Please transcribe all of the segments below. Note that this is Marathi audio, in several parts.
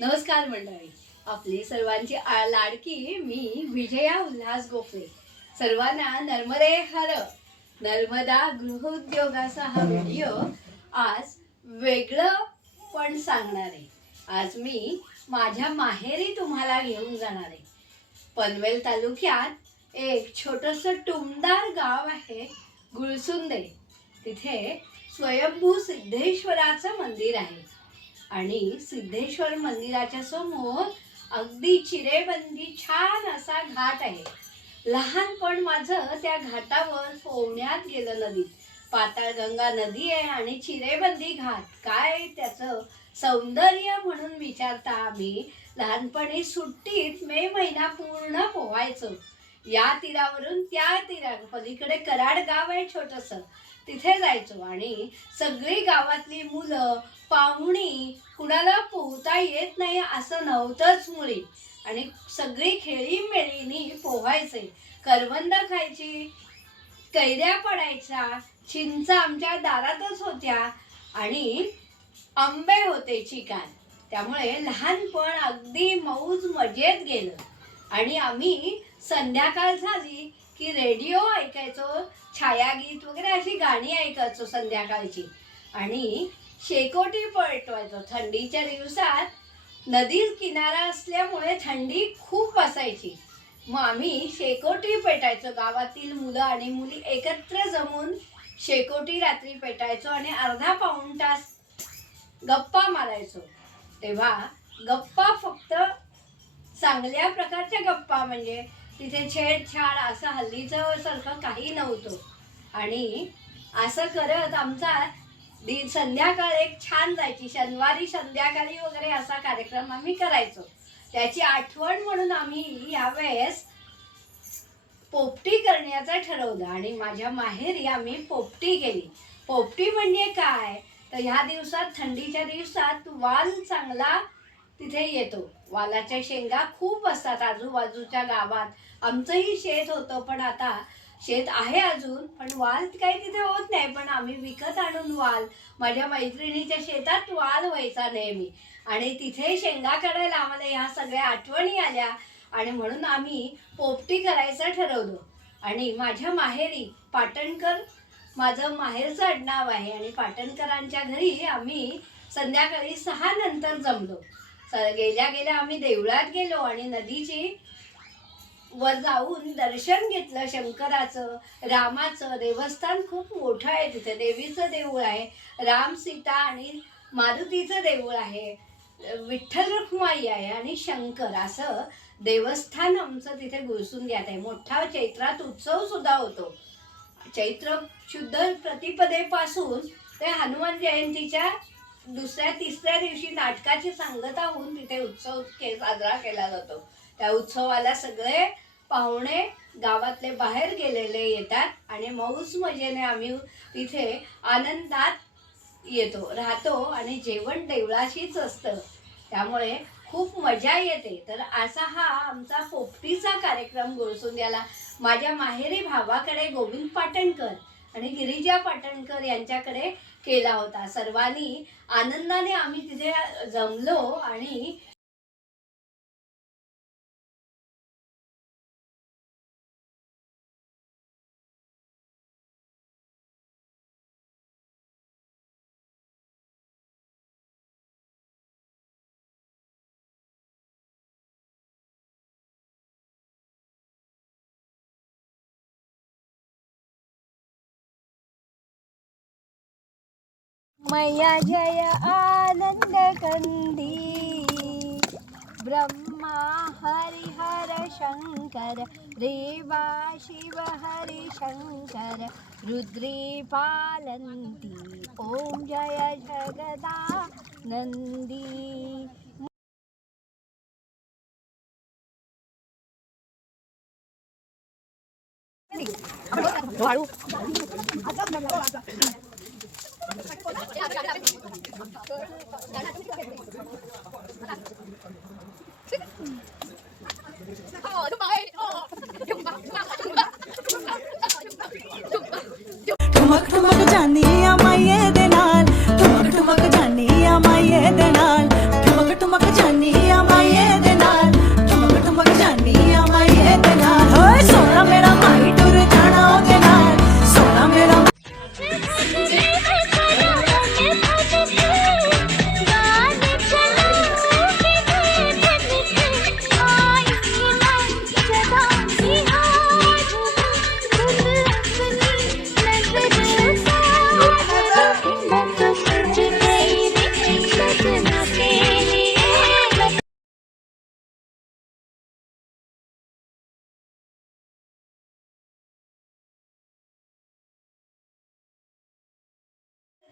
नमस्कार मंडळी, आपली सर्वांची लाडकी मी विजया उल्हास गोखले सर्वांना नर्मदे हर नर्मदा गृहोद्योगाचा हा व्हिडिओ आज वेगळं पण सांगणार आहे। आज मी माझ्या माहेरी तुम्हाला घेऊन जाणार आहे। पनवेल तालुक्यात एक छोटंसं टुमदार गाव आहे गुळसुंदे। तिथे स्वयंभू सिद्धेश्वराचं मंदिर आहे आणि सिद्धेश्वर मंदिराच्या समोर अगदी चिरेबंदी छान असा घाट आहे। लहानपण माझं त्या घाटावर पोहण्यात गेलं नदीत। पाताळगंगा नदी आहे आणि चिरेबंदी घाट, काय त्याचं सौंदर्य म्हणून विचारता आम्ही लहानपणी सुट्टीत मे महिना पूर्ण पोहायचो। या तीरावरून त्या तीरा पलीकडे कराड गाव आहे छोटंसं, तिथे जायचो आणि सगळी गावातली मुलं पाहुणी, कुणाला पोहता येत नाही असं नव्हतंच मुली, आणि सगळी खेळीमेळीनी पोहायचे। करवंद खायची, कैऱ्या पडायच्या, चिंचा आमच्या दारातच होत्या आणि आंबे होते चिकान। त्यामुळे लहानपण अगदी मौज मजेत गेलं। आणि आम्ही संध्याकाळ झाली की रेडिओ ऐकायचो, छायागीत वगैरे अशी गाणी ऐकायचो संध्याकाळची, आणि शेकोटी पेटवायचो। थंडीच्या दिवसात नदी किनारा असल्यामुळे थंडी खूप असायची, मग आम्ही शेकोटी पेटायचो। गावातील मुलं आणि मुली एकत्र जमून शेकोटी रात्री पेटायचो आणि अर्धा पाऊण तास गप्पा मारायचो। तेव्हा गप्पा फक्त चांगल्या प्रकारच्या गप्पा, म्हणजे तिथे छेडछाड असं हल्लीचं सारखं काही नव्हतं। आणि असं करत आमचा संध्याकाळ एक छान जायची। शनिवारी संध्याकाळी वगैरे असा कार्यक्रम आम्ही करायचो। त्याची आठवण म्हणून आम्ही यावेळेस पोपटी करण्याचं ठरवलं आणि माझ्या माहेरी आम्ही पोपटी केली। पोपटी म्हणजे काय तर ह्या दिवसात, थंडीच्या दिवसात वाल चांगला तिथे येतो। वालाच्या शेंगा खूप असतात आजूबाजूच्या गावात। आमचंही शेत होतं, पण आता शेत आहे अजून, पण वाल काही तिथे होत नाही, पण आम्ही विकत आणून वाल, माझ्या मैत्रिणीच्या शेतात वाल व्हायचा नेहमी, आणि तिथे शेंगा काढायला आम्हाला ह्या सगळ्या आठवणी आल्या आणि म्हणून आम्ही पोपटी करायचं ठरवलं। आणि माझ्या माहेरी पाटणकर माझं माहेरचं आडनाव आहे, आणि पाटणकरांच्या घरी आम्ही संध्याकाळी 6 नंतर जमलो। गेल्या आम्ही देवळात गेलो आणि नदीची वर जाऊन दर्शन घेतलं शंकराचं, रामाचं। देवस्थान खूप मोठं आहे तिथे, देवीचं देऊळ आहे, राम सीता आणि मारुतीचं देऊळ आहे, विठ्ठल रखुमाई आहे आणि शंकर, असं देवस्थान आमचं तिथे गुळसुंद्यात आहे। मोठा चैत्रात उत्सव सुद्धा होतो। चैत्र शुद्ध प्रतिपदेपासून ते हनुमान जयंतीच्या दुसऱ्या तिसऱ्या दिवशी नाटकाची सांगता होऊन तिथे उत्सव साजरा केला जातो। त्या उत्सवाला सगळे पाहुणे गावातले बाहेर गेलेले येतात आणि मौज मजेने आम्ही तिथे आनंदात येतो, राहतो, आणि जेवण देवळाशीच असतं, त्यामुळे खूप मजा येते। तर असा हा आमचा पोपटीचा कार्यक्रम गुळसुंद्याला माझ्या माहेरी भावाकडे गोविंद पाटणकर आणि गिरिजा पाटणकर यांच्याकडे केला होता। सर्वांनी आनंदाने आम्ही तिथे जमलो आणि मैया जय आनंद कंदी, ब्रह्मा हरिहर शंकर, देवा शिव हरि शंकर, रुद्री पालंती, ओम जय जगदानंदी। ठुमक ठुमक जानिया माये दे नाल, ठुमक ठुमक जानिया माये दे नाल, ठुमक ठुमक जानिया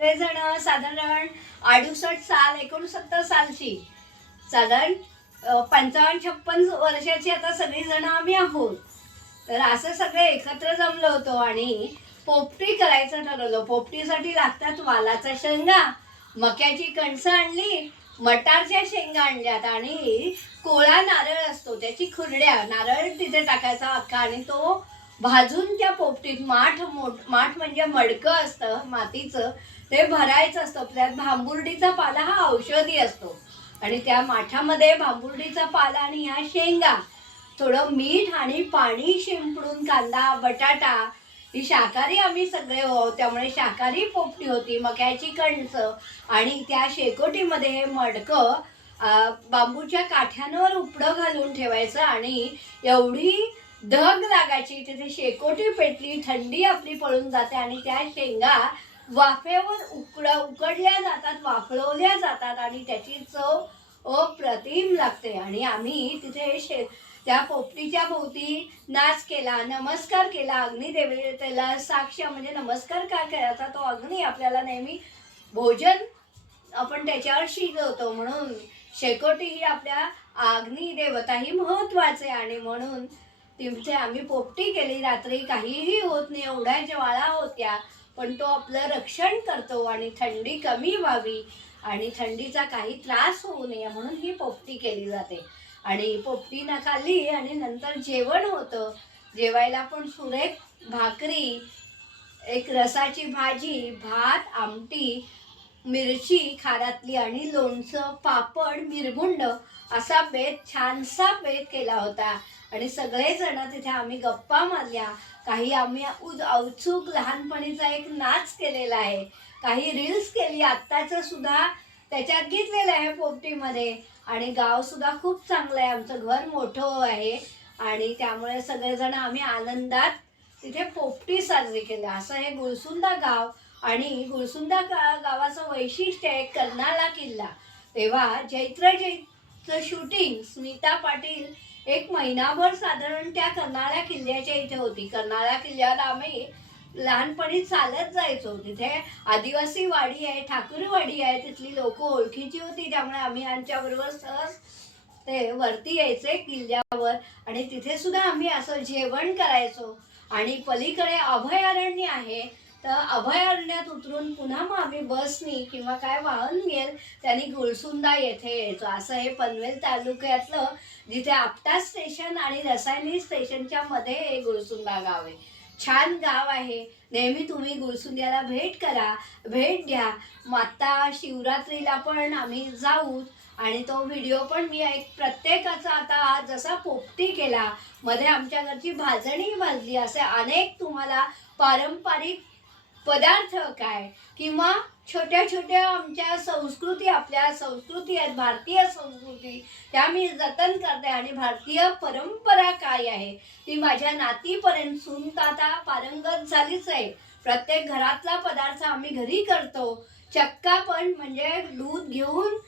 ते जण साधारण 68 साल 69 सालची साधारण 55-56 वर्षाची आता सगळी जण आम्ही आहोत. तर असं सगळे एकत्र जमलो होतो आणि पोपटी करायचं ठरवलं. पोपटीसाठी लागतात वालाचा शेंगा, मक्याची कणसं आणली, मटारच्या शेंगा आणल्यात आणि कोळा नारळ असतो त्याची खुर्ड्या, नारळ तिथे टाकायचा अख्खा आणि तो भाजून त्या पोपटीत माठ म्हणजे मडकं असतं मातीचं, ते भरायचं असतं. त्यात भांबुर्डीचा पाला हा औषधी असतो आणि त्या माठामध्ये भांबुर्डीचा पाला आणि ह्या शेंगा, थोडं मीठ आणि पाणी शिंपडून, कांदा बटाटा, ही शाकाहारी आम्ही सगळे त्यामुळे शाकाहारी पोपटी होती. मक्याची कणसं आणि त्या शेकोटीमध्ये हे मडकं बांबूच्या काठ्यांवर उपडं घालून ठेवायचं आणि एवढी धग लागायची तिथे शेकोटी पेटली, थंडी आपली पळून जाते आणि त्या शेंगा वाफेवर उकडल्या जातात, वाफळवल्या जातात आणि त्याची चव अप्रतिम लागते. आणि आम्ही तिथे त्या पोपटीच्या भोवती नाच केला, नमस्कार केला, अग्निदेवतेला साक्ष म्हणजे नमस्कार का करायचा, तो अग्नी आपल्याला नेहमी भोजन आपण त्याच्यावर शिजवतो म्हणून शेकोटी ही आपल्या अग्निदेवता ही महत्वाचे आणि म्हणून तिथे आम्ही पोपटी केली. रात्री काहीही होत नाही, एवढ्या ज्वाळा होत्या, पण तो आपलं रक्षण करतो आणि थंडी कमी व्हावी आणि थंडीचा काही त्रास होऊ नये म्हणून ही पोपटी केली जाते. आणि पोपटी न खाल्ली आणि नंतर जेवण होतं. जेवायला पण सुरेख भाकरी, एक रसाची भाजी, भात, आमटी, मिरची खारातली आणि लोणचं, पापड, मिरगुंड असा बेत, छानसा बेत केला होता. आणि सगळेजण तिथे आम्ही गप्पा मारल्या. काही आम्ही औत्सुक लहानपणीचा एक नाच केलेला आहे, काही रील्स केली आत्ताचं सुद्धा त्याच्यात घेतलेलं आहे पोपटीमध्ये. आणि गाव सुद्धा खूप चांगलं आहे, आमचं घर मोठं आहे आणि त्यामुळे सगळेजण आम्ही आनंदात तिथे पोपटी साजरी केली. असं हे गुळसुंदा गाव आणि गुळसुंदा गावाचं वैशिष्ट्य आहे कर्नाळा किल्ला. तेव्हा जैत्र शूटिंग स्मिता पाटील एक महिनाभर साधारण त्या कर्नाळा किल्ल्याच्या इथे होती. कर्नाळा किल्ल्याला आम्ही लहानपणी चालत जायचो. तिथे आदिवासी वाडी आहे, ठाकूरवाडी आहे, तिथली लोक ओळखीची होती त्यामुळे आम्ही आमच्याबरोबर सहज ते वरती यायचे किल्ल्यावर आणि तिथे सुद्धा आम्ही असं जेवण करायचो. आणि पलीकडे अभयारण्य आहे, तर अभयारण्यात उतरून पुन्हा मग आम्ही बसनी किंवा काय वाहन मिळेल त्यांनी गुळसुंदा येथे यायचो. असं हे पनवेल तालुक्यातलं जिथे आपटा स्टेशन आणि रसायनी स्टेशनच्या मध्ये हे गुळसुंदा गाव आहे. छान गाव आहे. नेहमी तुम्ही गुळसुंद्याला भेट द्या. माता शिवरात्रीला पण आम्ही जाऊ आणि तो व्हिडिओ पण मी एक प्रत्येकाचा आता जसा पोपटी केला, मध्ये आमच्या घरची भाजणी भाजली, असे अनेक तुम्हाला पारंपरिक पदार्थ काय किंवा छोट्या छोट्या आमच्या संस्कृती, आपल्या संस्कृती आहेत, भारतीय संस्कृती, त्या मी जतन करते आणि भारतीय परंपरा काय आहे ती माझ्या नातीपर्यंत सून आता पारंगत झालीच आहे. प्रत्येक घरातला पदार्थ आम्ही घरी करतो. चक्का पण म्हणजे दूध घेऊन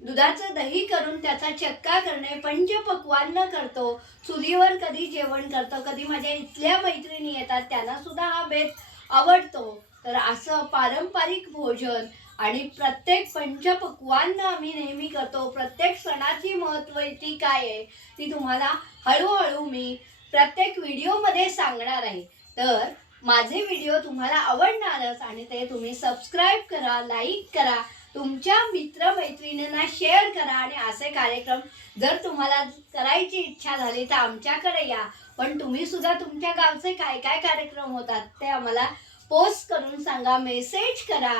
दुधाचं दही करून त्याचा चक्का करणे, पंचपक्वान्न करतो, चुलीवर कधी जेवण करतो, कधी माझ्या इथल्या मैत्रिणी येतात त्यांना सुद्धा हा बेत आवडतो. तर असं पारंपरिक भोजन आणि प्रत्येक पंचपक्वान्न आम्ही नेहमी करतो. प्रत्येक सणाची महत्त्वाची काय आहे ती तुम्हाला हळूहळू मी प्रत्येक व्हिडिओमध्ये सांगणार आहे. तर माझे व्हिडिओ तुम्हाला आवडणारच आणि ते तुम्ही सबस्क्राईब करा, लाईक करा, तुमच्या मित्रमैत्रिणींना शेअर करा आणि असे कार्यक्रम जर तुम्हाला करायची इच्छा झाली तर आमच्याकडे या. पण तुम्ही सुद्धा तुमच्या गावचे काय काय कार्यक्रम होतात ते आम्हाला पोस्ट करून सांगा, मेसेज करा.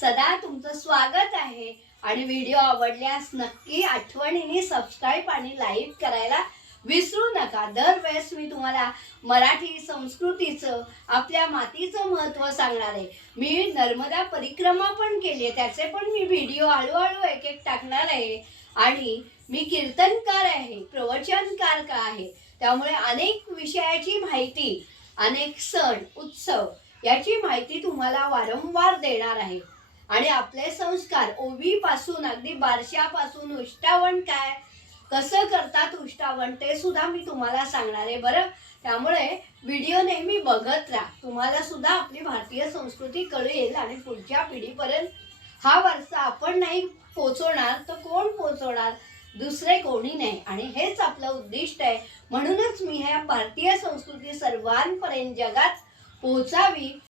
सदा तुमचं स्वागत आहे आणि व्हिडिओ आवडल्यास नक्की आठवणीने सबस्क्राईब आणि लाईक करायला विसरू नका. दरवेळेस मी तुम्हाला मराठी संस्कृतीचं, आपल्या मातीचं महत्त्व सांगणार आहे. मी नर्मदा परिक्रमा पण केली आहे, त्याचे पण मी व्हिडिओ हळूहळू एक एक टाकणार आहे. आणि मी कीर्तनकार आहे, प्रवचनकार का आहे, त्यामुळे अनेक विषयाची माहिती, अनेक सण उत्सव याची माहिती तुम्हाला वारंवार देणार आहे. आणि आपले संस्कार ओवीपासून अगदी बारशापासून उष्टावण काय कसं करतात उष्टावण ते सुद्धा मी तुम्हाला सांगणार आहे. बरं, त्यामुळे व्हिडिओ नेहमी बघत राहा. तुम्हाला सुद्धा आपली भारतीय संस्कृती कळेल आणि पुढच्या पिढीपर्यंत हा वारसा आपण नाही पोचवणार तर कोण पोचवणार? दुसरे कोणी नाही. आणि हेच आपलं उद्दिष्ट आहे. म्हणूनच मी ह्या भारतीय संस्कृती सर्वांपर्यंत जगात पोहोचावी